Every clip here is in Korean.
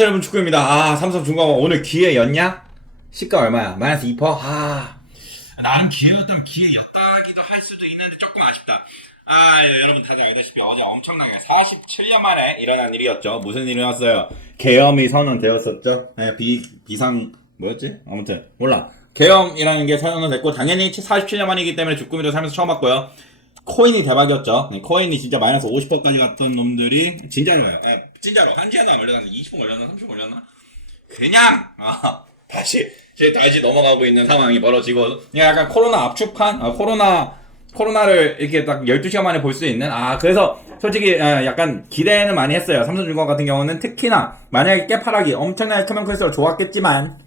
여러분 축구입니다. 아 삼성 중공업 오늘 기회였냐? 시가 얼마야? 마이너스 2%? 아 나름 기회였다면 기회였다기도 할 수도 있는데 조금 아쉽다. 아 여러분 다들 알다시피 어제 엄청나게 47년 만에 일어난 일이었죠. 무슨 일이 났어요? 계엄이 선언되었었죠. 네, 비 비상 뭐였지? 아무튼 몰라. 계엄이라는 게 선언됐고 당연히 47년 만이기 때문에 주꾸미도 살면서 처음 봤고요. 코인이 대박이었죠. 네, 코인이 진짜 마이너스 50%까지 갔던 놈들이 진짜로요. 네, 진짜로 한지에도 안 걸렸나? 20분 걸렸나? 30분 걸렸나? 그냥 아, 다시 이제 다시 넘어가고 있는 상황이 벌어지고 약간 코로나 압축한 아, 코로나 코로나를 이렇게 딱 12시간 만에 볼 수 있는 아 그래서 솔직히 아, 약간 기대는 많이 했어요. 삼성중공 같은 경우는 특히나 만약에 깨파락이 엄청나게 크면 클수록 좋았겠지만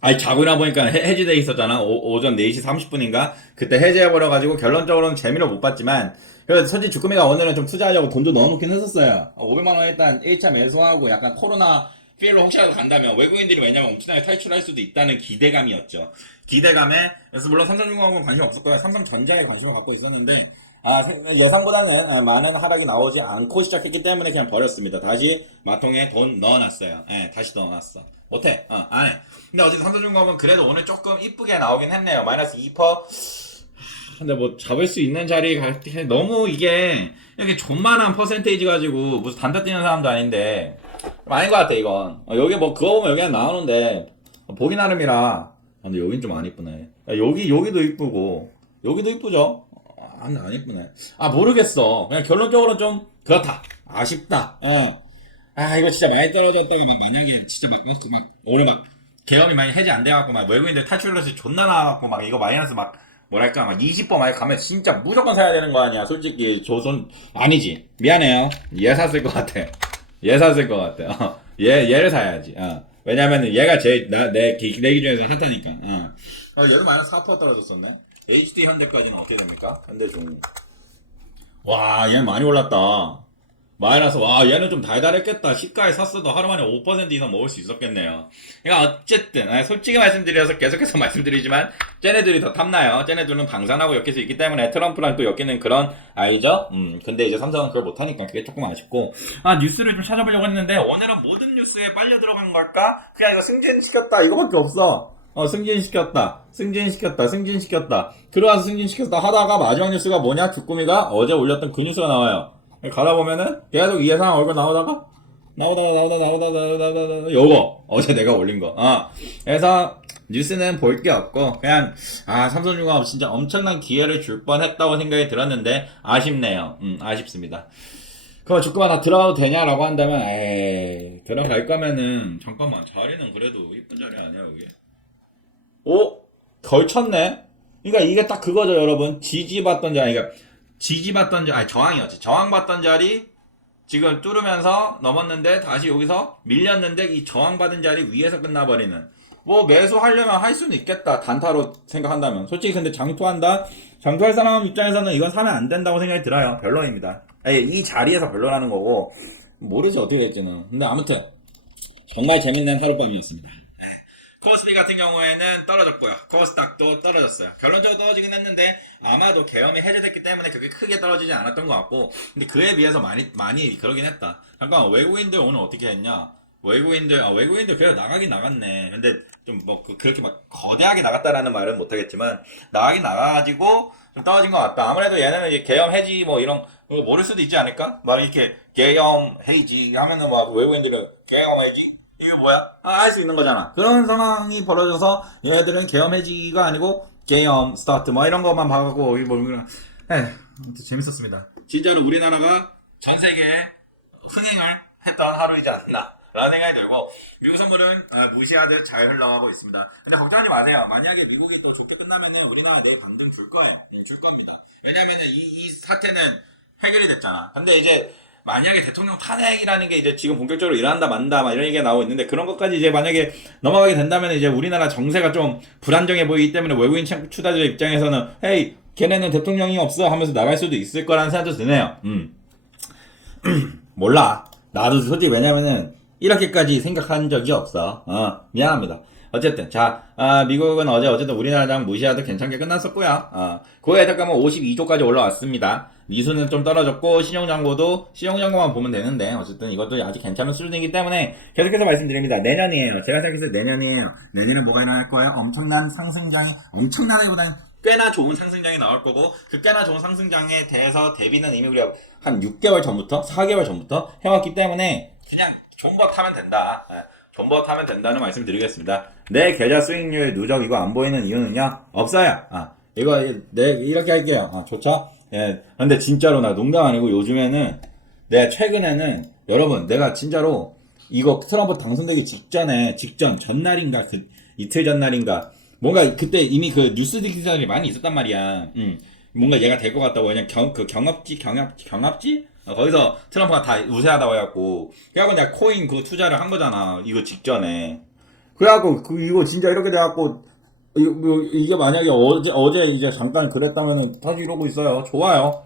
아니 자고 일어나 보니까 해, 해지돼 있었잖아 오, 오전 4시 30분인가 그때 해제해버려가지고 결론적으로는 재미를 못 봤지만 그래서 솔직히 주꾸미가 오늘은 좀 투자하려고 돈도 넣어놓긴 했었어요 500만원 일단 1차 매수하고 약간 코로나 필로 혹시라도 간다면 외국인들이 왜냐면 엄청나게 탈출할 수도 있다는 기대감이었죠 기대감에 그래서 물론 삼성중공업은 관심 없었고요 삼성전자에 관심을 갖고 있었는데 아, 예상보다는 아, 많은 하락이 나오지 않고 시작했기 때문에 그냥 버렸습니다. 다시 마통에 돈 넣어놨어요. 예, 다시 넣어놨어. 못해. 어, 안 해. 근데 어쨌든 삼성중공업은 그래도 오늘 조금 이쁘게 나오긴 했네요. 마이너스 2%. 근데 뭐 잡을 수 있는 자리 갈때 너무 이게 이렇게 존만한 퍼센테이지 가지고 무슨 단타 뛰는 사람도 아닌데 좀 아닌 것 같아 이건. 어, 여기 뭐 그거 보면 여기 는 나오는데 어, 보기 나름이라. 아, 근데 여긴 좀 안 이쁘네. 야, 여기 여기도 이쁘고 여기도 이쁘죠. 아, 안 이쁘네. 아 모르겠어. 그냥 결론적으로 좀 그렇다. 아쉽다. 어. 아 이거 진짜 많이 떨어졌다가 막 만약에 진짜 막, 막 오늘 막 계엄이 많이 해제 안 돼갖고 막 외국인들 탈출러시 존나 나갖고 막 이거 마이너스 막 뭐랄까 막 20번 많이 가면 진짜 무조건 사야 되는 거 아니야. 솔직히 조선 아니지. 미안해요. 얘 샀을 것 같아 얘 샀을 것 같아 어. 얘 얘를 사야지. 어. 왜냐면은 얘가 제내내 기준에서 샀다니까. 어. 어 얘도 마이너스 4% 떨어졌었네. HD 현대까지는 어떻게 됩니까? 현대중 와 얘는 많이 올랐다 마이너스 와 얘는 좀 달달했겠다. 시가에 샀어도 하루 만에 5% 이상 먹을 수 있었겠네요. 그러니까 어쨌든 아, 솔직히 말씀드려서 계속해서 말씀드리지만 쟤네들이 더 탐나요. 쟤네들은 방산하고 엮일 수 있기 때문에 트럼프랑 또 엮이는 그런 알죠? 음 근데 이제 삼성은 그걸 못하니까 그게 조금 아쉽고. 아 뉴스를 좀 찾아보려고 했는데 오늘은 모든 뉴스에 빨려 들어간 걸까? 그냥 이거 승진시켰다. 이거밖에 없어. 어 승진시켰다. 승진시켰다. 승진시켰다. 들어와서 승진시켰다 하다가 마지막 뉴스가 뭐냐? 주꾸미가 어제 올렸던 그 뉴스가 나와요 갈아보면은 계속 이 예상 얼굴 나오다가 나오다가 나오다 나오다 나오다 나오다 요거 어제 내가 올린 거. 어. 그래서 뉴스는 볼 게 없고 그냥 아 삼성중공업 진짜 엄청난 기회를 줄 뻔했다고 생각이 들었는데 아쉽네요. 음 아쉽습니다. 그럼 주꾸만 나 들어가도 되냐라고 한다면 에이 들어갈 거면은 잠깐만 자리는 그래도 이쁜 자리 아니야 여기. 오 걸쳤네. 그러니까 이게 딱 그거죠 여러분 지지받던 자리 그러니까 지지받던 자리, 아니 저항이었지. 저항받던 자리 지금 뚫으면서 넘었는데 다시 여기서 밀렸는데 이 저항받은 자리 위에서 끝나버리는. 뭐 매수하려면 할 수는 있겠다. 단타로 생각한다면. 솔직히 근데 장투한다? 장투할 사람 입장에서는 이건 사면 안 된다고 생각이 들어요. 별로입니다. 이 자리에서 별로라는 거고 모르지 어떻게 될지는. 근데 아무튼 정말 재밌는 하룻밤이었습니다. 코스피 같은 경우에는 떨어졌고요. 코스닥도 떨어졌어요. 결론적으로 떨어지긴 했는데 아마도 계엄이 해제됐기 때문에 그게 크게 떨어지지 않았던 것 같고 근데 그에 비해서 많이 많이 그러긴 했다. 잠깐 외국인들 오늘 어떻게 했냐? 외국인들 아 외국인들 그래 나가긴 나갔네. 근데 좀 뭐 그렇게 막 거대하게 나갔다라는 말은 못하겠지만 나가긴 나가가지고 좀 떨어진 것 같다. 아무래도 얘네는 이제 계엄 해지 뭐 이런 거 모를 수도 있지 않을까? 막 이렇게 계엄 해지 하면은 막 외국인들은 계엄 해지 이거 뭐야? 아, 알수 있는 거잖아. 그런 상황이 벌어져서 얘네들은 계엄 해지가 아니고 계엄 스타트 뭐 이런 것만 봐갖고 이거 뭐 그냥 에 재밌었습니다. 진짜로 우리나라가 전 세계에 흥행을 했던 하루이지 않나. 라는 생각이 들고 미국 선물은 아, 무시하듯 잘 흘러가고 있습니다. 근데 걱정하지 마세요. 만약에 미국이 또 좋게 끝나면은 우리나라 내일 반등 줄 거예요. 네, 줄 겁니다. 왜냐면은 이, 이 사태는 해결이 됐잖아. 근데 이제 만약에 대통령 탄핵이라는 게 이제 지금 본격적으로 일어난다 만다 막 이런 얘기가 나오고 있는데 그런 것까지 이제 만약에 넘어가게 된다면 이제 우리나라 정세가 좀 불안정해 보이기 때문에 외국인 투자자 입장에서는 헤이 걔네는 대통령이 없어 하면서 나갈 수도 있을 거라는 생각도 드네요. 음. 몰라. 나도 솔직히 왜냐면은 이렇게까지 생각한 적이 없어. 어, 미안합니다. 어쨌든 자 아, 미국은 어제 어쨌든 우리나라랑 무시하도 괜찮게 끝났었고요. 아, 고에 잠깐만 52조까지 올라왔습니다. 미수는 좀 떨어졌고 신용장고도 신용장고만 보면 되는데 어쨌든 이것도 아직 괜찮은 수준이기 때문에 계속해서 말씀드립니다. 내년이에요. 제가 생각했을 때 내년이에요. 내년에 뭐가 일어날 거예요? 엄청난 상승장이 엄청나기보다는 꽤나 좋은 상승장이 나올 거고 그 꽤나 좋은 상승장에 대해서 대비는 이미 우리가 한 6개월 전부터 4개월 전부터 해왔기 때문에 그냥 존버타면 된다. 네, 존버타면 된다는 말씀 드리겠습니다. 내 계좌 수익률 누적 이거 안 보이는 이유는요? 없어요. 아, 이거 내 이렇게 할게요. 아, 좋죠? 예. 근데 진짜로 나 농담 아니고 요즘에는 내가 최근에는 여러분 내가 진짜로 이거 트럼프 당선되기 직전에 직전 전날인가 그 이틀 전날인가 뭔가 그때 이미 그 뉴스 기사들이 많이 있었단 말이야. 음. 뭔가 얘가 될 것 같다고 왜냐 경, 그 경합지 경합 경합지 어, 거기서 트럼프가 다 우세하다고 해갖고 그래갖고 내가 코인 그 투자를 한 거잖아 이거 직전에 그래갖고 그 이거 진짜 이렇게 돼갖고 이거 뭐, 이게 만약에 어제 어제 이제 잠깐 그랬다면은 다시 이러고 있어요. 좋아요.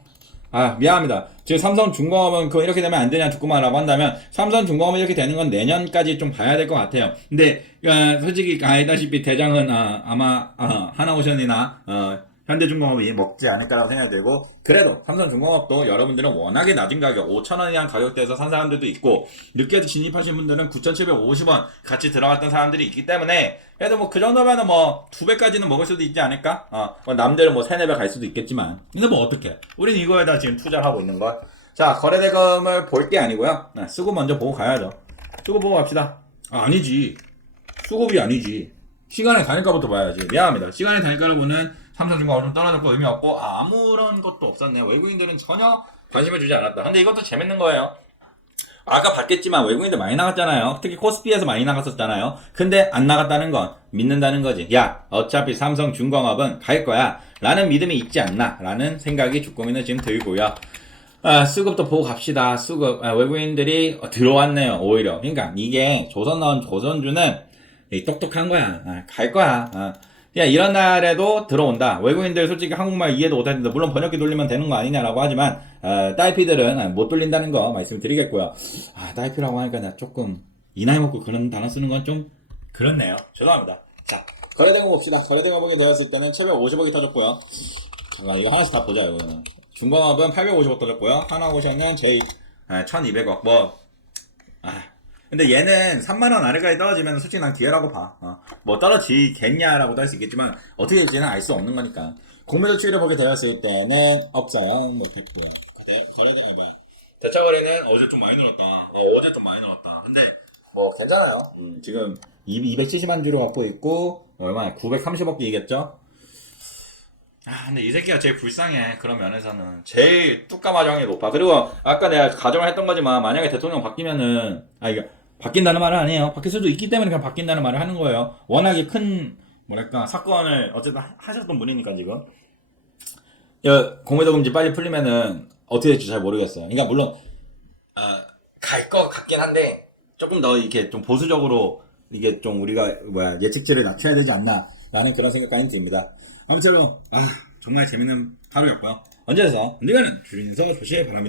아 미안합니다. 지금 삼성 중공업은 그 이렇게 되면 안 되냐 듣고만라고 한다면 삼성 중공업이 이렇게 되는 건 내년까지 좀 봐야 될 것 같아요. 근데 어, 솔직히 알다시피 대장은 아, 아마 어, 하나오션이나 어, 현대중공업이 먹지 않을까라고 생각되고 그래도 삼성중공업도 여러분들은 워낙에 낮은 가격 5천원이란 가격대에서 산 사람들도 있고 늦게 진입하신 분들은 9,750원 같이 들어갔던 사람들이 있기 때문에 그래도 뭐 그 정도면은 뭐 두 배까지는 먹을 수도 있지 않을까? 어, 뭐 남들은 뭐 세네 배 갈 수도 있겠지만 근데 뭐 어떻게? 우린 이거에다 지금 투자를 하고 있는 걸. 자 거래대금을 볼 게 아니고요. 네, 수급 먼저 보고 가야죠. 수급 보고 갑시다. 아, 아니지. 수급이 아니지. 시간의 단일가부터 봐야지. 미안합니다. 시간의 단일가를 보는 삼성중공업 좀 떨어졌고 의미 없고 아, 아무런 것도 없었네요. 외국인들은 전혀 관심을 주지 않았다. 근데 이것도 재밌는 거예요. 아까 봤겠지만 외국인들 많이 나갔잖아요. 특히 코스피에서 많이 나갔었잖아요. 근데 안 나갔다는 건 믿는다는 거지. 야, 어차피 삼성 중공업은 갈 거야. 라는 믿음이 있지 않나. 라는 생각이 주꾸미는 지금 들고요. 아, 수급도 보고 갑시다. 수급. 아, 외국인들이 어, 들어왔네요. 오히려. 그러니까 이게 조선 나온 조선주는 이 똑똑한 거야. 아, 갈 거야. 아. 야, 이런 날에도 들어온다. 외국인들 솔직히 한국말 이해도 못하는데, 물론 번역기 돌리면 되는 거 아니냐라고 하지만, 어, 딸피들은 아, 못 돌린다는 거 말씀드리겠고요. 아, 딸피라고 하니까 나 조금, 이 나이 먹고 그런 단어 쓰는 건 좀, 그렇네요. 죄송합니다. 자, 거래대금 봅시다. 거래대금 보게 되었을 때는 750억이 터졌고요. 잠깐, 이거 하나씩 다 보자, 이거는. 중공업은 850억 터졌고요. 하나오션은 J, 아, 1200억. 뭐, 아, 근데 얘는 3만원 아래까지 떨어지면 솔직히 난 기회라고 봐. 어. 뭐 떨어지겠냐라고도 할 수 있겠지만 어떻게 될지는 알 수 없는 거니까. 공매도 추이를 보게 되었을 때는 없어요. 뭐 됐고요. 네, 거래량이 뭐야? 대차 거래는 어제 좀 많이 늘었다. 어, 어제 좀 많이 늘었다. 근데 뭐 괜찮아요. 음, 지금 270만 주로 갖고 있고 얼마야? 930억 이겠죠? 아, 근데 이 새끼가 제일 불쌍해. 그런 면에서는. 제일 뚜까마정이 높아. 그리고 아까 내가 가정을 했던 거지만 만약에 대통령 바뀌면은 아 이게 바뀐다는 말은 아니에요. 바뀔 수도 있기 때문에 그냥 바뀐다는 말을 하는 거예요. 워낙에 큰 뭐랄까 사건을 어쨌든 하- 하셨던 분이니까 지금. 야, 공매도 금지 빨리 풀리면은 어떻게 될지 잘 모르겠어요. 그러니까 물론 아, 갈 것 같긴 한데 조금 더 이렇게 좀 보수적으로 이게 좀 우리가 뭐야 예측치를 낮춰야 되지 않나라는 그런 생각까지 듭니다. 아무쪼록 아 정말 재밌는 하루였고요. 언제서 언젠가는 줄인서 조심히 바랍니다.